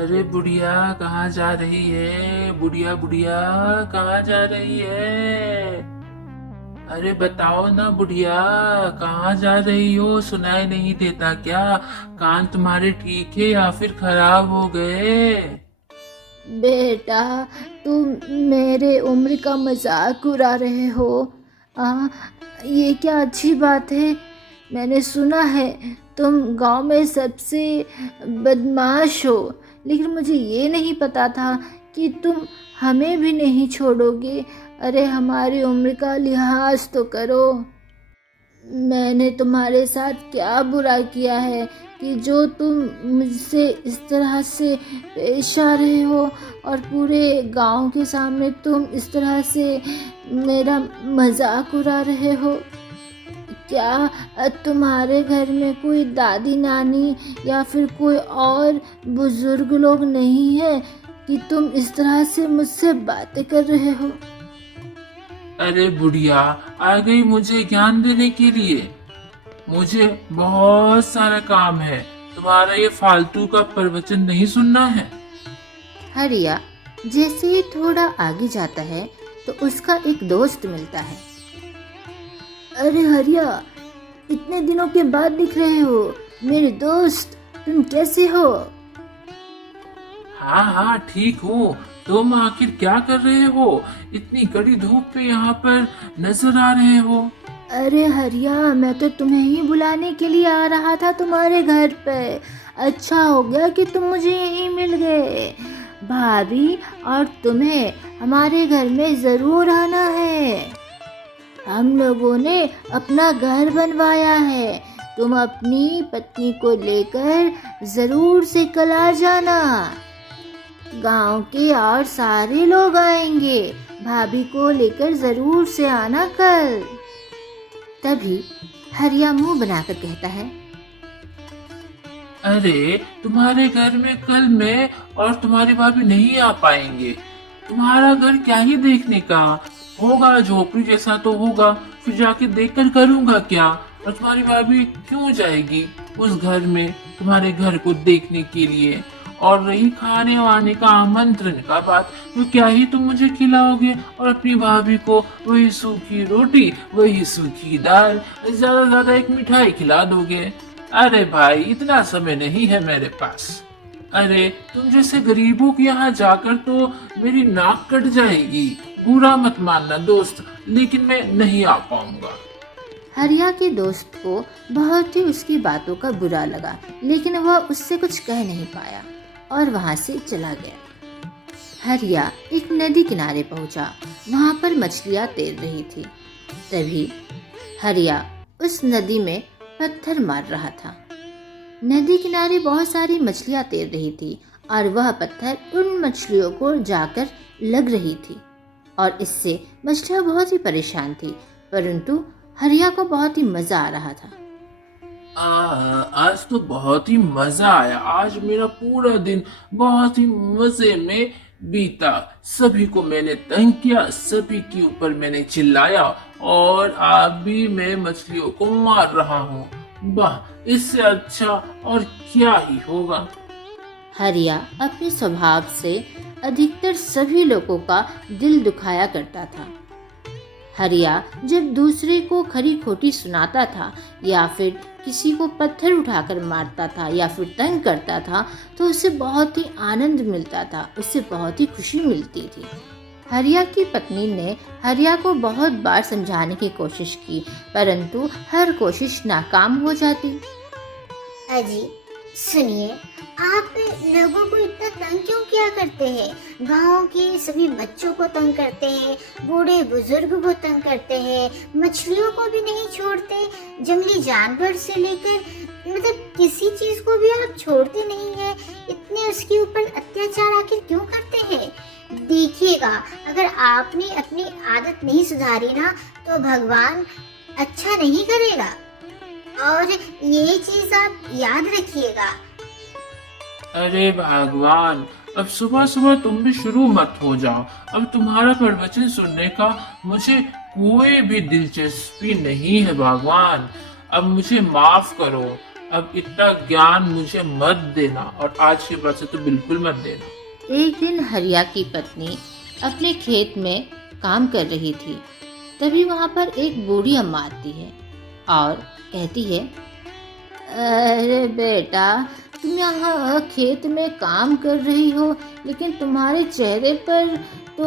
अरे बुढ़िया कहाँ जा रही है? बुढ़िया बुढ़िया कहाँ जा रही है? अरे बताओ ना बुढ़िया, कहाँ जा रही हो? सुनाई नहीं देता क्या? कान तुम्हारे ठीक है या फिर खराब हो गए? बेटा, तुम मेरे उम्र का मजाक उड़ा रहे हो। आ, ये क्या अच्छी बात है। मैंने सुना है तुम गांव में सबसे बदमाश हो, लेकिन मुझे ये नहीं पता था कि तुम हमें भी नहीं छोड़ोगे। अरे हमारी उम्र का लिहाज तो करो। मैंने तुम्हारे साथ क्या बुरा किया है कि जो तुम मुझसे इस तरह से पेश आ रहे हो और पूरे गांव के सामने तुम इस तरह से मेरा मजाक उड़ा रहे हो। क्या तुम्हारे घर में कोई दादी नानी या फिर कोई और बुजुर्ग लोग नहीं है कि तुम इस तरह से मुझसे बातें कर रहे हो? अरे बुढ़िया आ गई मुझे ज्ञान देने के लिए। मुझे बहुत सारा काम है, तुम्हारा ये फालतू का प्रवचन नहीं सुनना है। हरिया जैसे ही थोड़ा आगे जाता है तो उसका एक दोस्त मिलता है। अरे हरिया, इतने दिनों के बाद दिख रहे हो मेरे दोस्त, तुम कैसे हो? हाँ हाँ ठीक हूँ। तुम आखिर क्या कर रहे हो? इतनी कड़ी धूप पे यहाँ पर नजर आ रहे हो। अरे हरिया, मैं तो तुम्हें ही बुलाने के लिए आ रहा था तुम्हारे घर पे। अच्छा हो गया कि तुम मुझे यहीं मिल गए। भाभी और तुम्हें हमारे घर में ज़रूर आना है। हम लोगों ने अपना घर बनवाया है। तुम अपनी पत्नी को लेकर ज़रूर से कल आ जाना। गांव के और सारे लोग आएंगे। भाभी को लेकर ज़रूर से आना कल। तभी हरिया मुंह बनाकर कहता है, अरे तुम्हारे घर में कल मैं और तुम्हारी भाभी नहीं आ पाएंगे। तुम्हारा घर क्या ही देखने का होगा, झोपड़ी जैसा तो होगा, फिर जाके देखकर करूंगा क्या? और तुम्हारी भाभी क्यों जाएगी उस घर में तुम्हारे घर को देखने के लिए? और रही खाने वाने का आमंत्रण का बात, तो क्या ही तुम मुझे खिलाओगे और अपनी भाभी को वही सूखी रोटी, वही सूखी दाल, ज्यादा एक मिठाई खिला दोगे? अरे भाई इतना समय नहीं है मेरे पास। अरे तुम जैसे गरीबों के यहाँ जाकर तो मेरी नाक कट जाएगी। बुरा मत मानना दोस्त, लेकिन मैं नहीं आ पाऊंगा। हरिया के दोस्त को बहुत ही उसकी बातों का बुरा लगा, लेकिन वह उससे कुछ कह नहीं पाया और वहां से चला गया। हरिया एक नदी किनारे पहुंचा। वहां पर मछलियां तैर रही थी। तभी हरिया उस नदी में पत्थर मार रहा था। नदी किनारे बहुत सारी मछलियां तैर रही थी और वह पत्थर उन मछलियों को जाकर लग रही थी और इससे मछलियां बहुत ही परेशान थी, परंतु हरिया को बहुत ही मजा आ रहा था। आज तो बहुत ही मजा आया। आज मेरा पूरा दिन बहुत ही मजे में बीता। सभी को मैंने तंग किया, सभी के ऊपर मैंने चिल्लाया और अभी मैं मछलियों को मार रहा हूँ। वाह, इससे अच्छा और क्या ही होगा। हरिया अपने स्वभाव से अधिकतर सभी लोगों का दिल दुखाया करता था। हरिया जब दूसरे को खरी खोटी सुनाता था या फिर किसी को पत्थर उठाकर मारता था या फिर तंग करता था तो उसे बहुत ही आनंद मिलता था, उससे बहुत ही खुशी मिलती थी। हरिया की पत्नी ने हरिया को बहुत बार समझाने की कोशिश की, परंतु हर कोशिश नाकाम हो जाती। अजी सुनिए, आप लोगों को इतना तंग क्यों किया करते हैं? गांव के सभी बच्चों को तंग करते हैं, बूढ़े बुजुर्ग को तंग करते हैं, मछलियों को भी नहीं छोड़ते, जंगली जानवर से लेकर मतलब किसी चीज को भी आप छोड़ते नहीं है। इतने उसके ऊपर अत्याचार आखिर क्यों करते हैं? देखिएगा, अगर आपने अपनी आदत नहीं सुधारी ना तो भगवान अच्छा नहीं करेगा, और ये चीज आप याद रखिएगा। अरे भगवान, अब सुबह सुबह तुम भी शुरू मत हो जाओ। अब तुम्हारा प्रवचन सुनने का मुझे कोई भी दिलचस्पी नहीं है भगवान। अब मुझे माफ करो। अब इतना ज्ञान मुझे मत देना, और आज के बाद से तो बिल्कुल मत देना। एक दिन हरिया की पत्नी अपने खेत में काम कर रही थी। तभी वहाँ पर एक बूढ़ी अम्मा आती है और कहती है, अरे बेटा, तुम यहाँ खेत में काम कर रही हो, लेकिन तुम्हारे चेहरे पर तो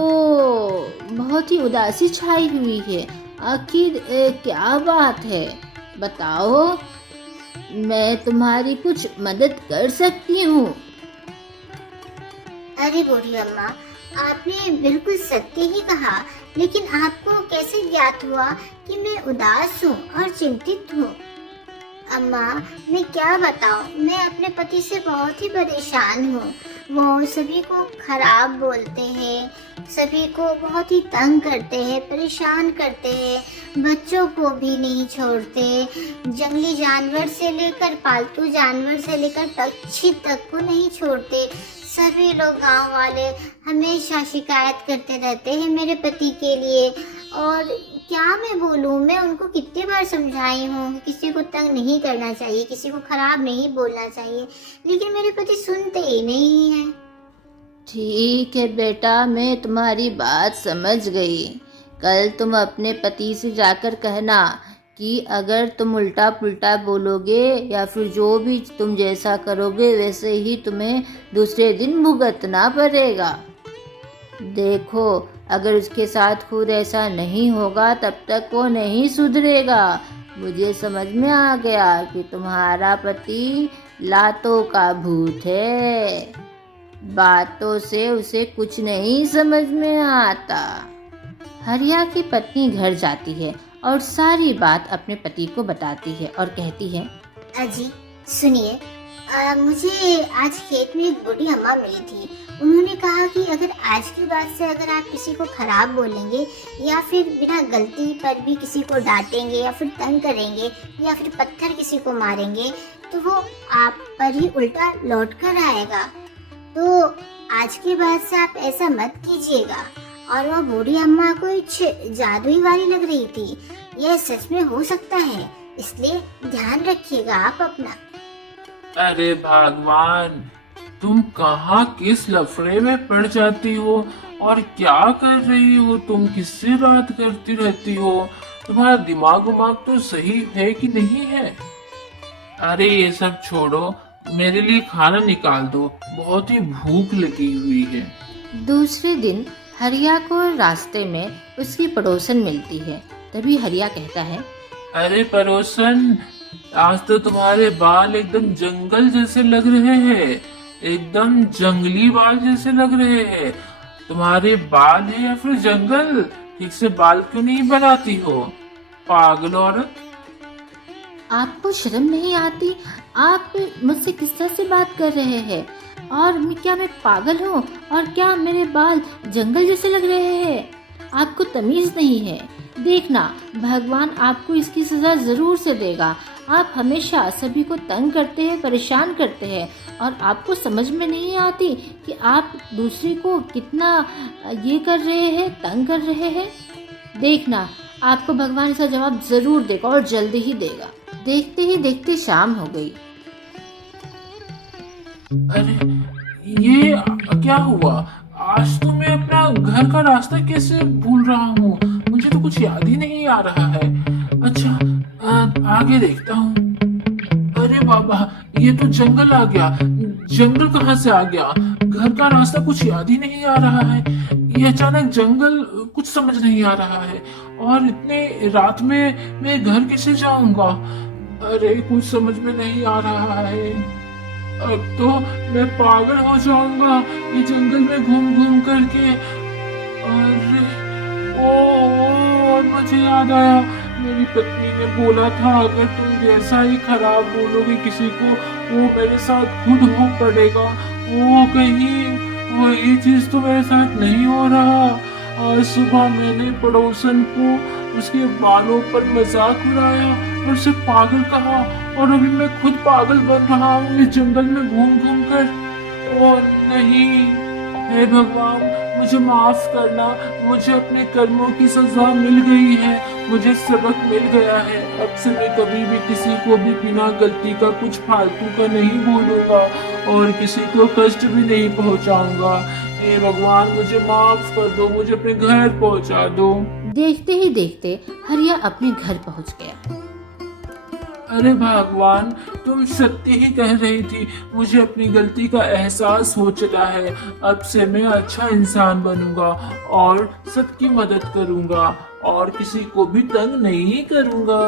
बहुत ही उदासी छाई हुई है। आखिर क्या बात है, बताओ, मैं तुम्हारी कुछ मदद कर सकती हूँ। अरे बूढ़ी अम्मा, आपने बिल्कुल सत्य ही कहा, लेकिन आपको कैसे ज्ञात हुआ कि मैं उदास हूँ और चिंतित हूँ? अम्मा, मैं क्या बताऊँ, मैं अपने पति से बहुत ही परेशान हूँ। वो सभी को खराब बोलते हैं, सभी को बहुत ही तंग करते हैं, परेशान करते हैं, बच्चों को भी नहीं छोड़ते। जंगली जानवर से लेकर पालतू जानवर से लेकर पक्षी तक को नहीं छोड़ते। सभी लोग गांव वाले हमेशा शिकायत करते रहते हैं मेरे पति के लिए। और क्या मैं बोलूँ, मैं उनको कितनी बार समझाई हूँ कि किसी को तंग नहीं करना चाहिए, किसी को खराब नहीं बोलना चाहिए, लेकिन मेरे पति सुनते ही नहीं हैं। ठीक है बेटा, मैं तुम्हारी बात समझ गई। कल तुम अपने पति से जाकर कहना कि अगर तुम उल्टा पुल्टा बोलोगे या फिर जो भी तुम जैसा करोगे वैसे ही तुम्हें दूसरे दिन भुगतना पड़ेगा। देखो, अगर उसके साथ खुद ऐसा नहीं होगा तब तक वो नहीं सुधरेगा। मुझे समझ में आ गया कि तुम्हारा पति लातों का भूत है, बातों से उसे कुछ नहीं समझ में आता। हरिया की पत्नी घर जाती है और सारी बात अपने पति को बताती है और कहती है, अजी सुनिए, मुझे आज खेत में एक बूढ़ी अम्मा मिली थी। उन्होंने कहा कि अगर आज के बाद से अगर आप किसी को खराब बोलेंगे या फिर बिना गलती पर भी किसी को डांटेंगे या फिर तंग करेंगे या फिर पत्थर किसी को मारेंगे तो वो आप पर ही उल्टा लौट कर आएगा। तो आज के बाद से आप ऐसा मत कीजिएगा। और वो बूढ़ी अम्मा कुछ जादुई वाली लग रही थी, यह सच में हो सकता है, इसलिए ध्यान रखिएगा आप अपना। अरे भगवान, तुम कहाँ किस लफड़े में पड़ जाती हो और क्या कर रही हो? तुम किससे बात करती रहती हो? तुम्हारा दिमाग तो सही है कि नहीं है? अरे ये सब छोड़ो, मेरे लिए खाना निकाल दो, बहुत ही भूख लगी हुई है। दूसरे दिन हरिया को रास्ते में उसकी पड़ोसन मिलती है। तभी हरिया कहता है, अरे पड़ोसन, आज तो तुम्हारे बाल एकदम जंगल जैसे लग रहे हैं, एकदम जंगली बाल जैसे लग रहे हैं। तुम्हारे बाल है या फिर जंगल? ठीक से बाल क्यों नहीं बनाती हो, पागल औरत? आपको शर्म नहीं आती? आप मुझसे किस तरह से बात कर रहे हैं? और क्या मैं पागल हूँ? और क्या मेरे बाल जंगल जैसे लग रहे हैं? आपको तमीज़ नहीं है। देखना, भगवान आपको इसकी सज़ा ज़रूर से देगा। आप हमेशा सभी को तंग करते हैं, परेशान करते हैं, और आपको समझ में नहीं आती कि आप दूसरे को कितना ये कर रहे हैं, तंग कर रहे हैं। देखना, आपको भगवान इसका जवाब ज़रूर देगा और जल्दी ही देगा। देखते ही देखते शाम हो गई। अरे ये क्या हुआ? आज तो मैं अपना घर का रास्ता कैसे भूल रहा हूँ? मुझे तो कुछ याद ही नहीं आ रहा है। अच्छा, आगे देखता हूँ। अरे बाबा, ये तो जंगल आ गया। जंगल कहाँ से आ गया? घर का रास्ता कुछ याद ही नहीं आ रहा है। ये अचानक जंगल, कुछ समझ नहीं आ रहा है। और इतने रात में मैं घर कैसे जाऊंगा? अरे कुछ समझ में नहीं आ रहा है। अब तो मैं पागल हो जाऊंगा ये जंगल में घूम घूम करके। अरे और मुझे याद आया, मेरी पत्नी ने बोला था अगर तुम जैसा ही खराब बोलोगे किसी को, वो मेरे साथ खुद हो पड़ेगा। वो कहीं वही चीज तो मेरे साथ नहीं हो रहा। आज सुबह मैंने पड़ोसन को उसके बालों पर मजाक उड़ाया और उसे पागल कहा, और अभी मैं खुद पागल बन रहा हूँ इस जंगल में घूम घूम कर। ओ नहीं, हे भगवान, मुझे माफ करना, मुझे अपने कर्मों की सजा मिल गई है। मुझे सबक मिल गया है। अब से मैं कभी भी किसी को भी बिना गलती का कुछ फालतू का नहीं बोलूंगा और किसी को कष्ट भी नहीं पहुंचाऊंगा। हे भगवान, मुझे माफ कर दो, मुझे अपने घर पहुंचा दो। देखते ही देखते हरिया अपने घर पहुंच गया। अरे भगवान, तुम सत्य ही कह रही थी, मुझे अपनी गलती का एहसास हो चला है। अब से मैं अच्छा इंसान बनूंगा और सबकी मदद करूंगा और किसी को भी तंग नहीं करूंगा।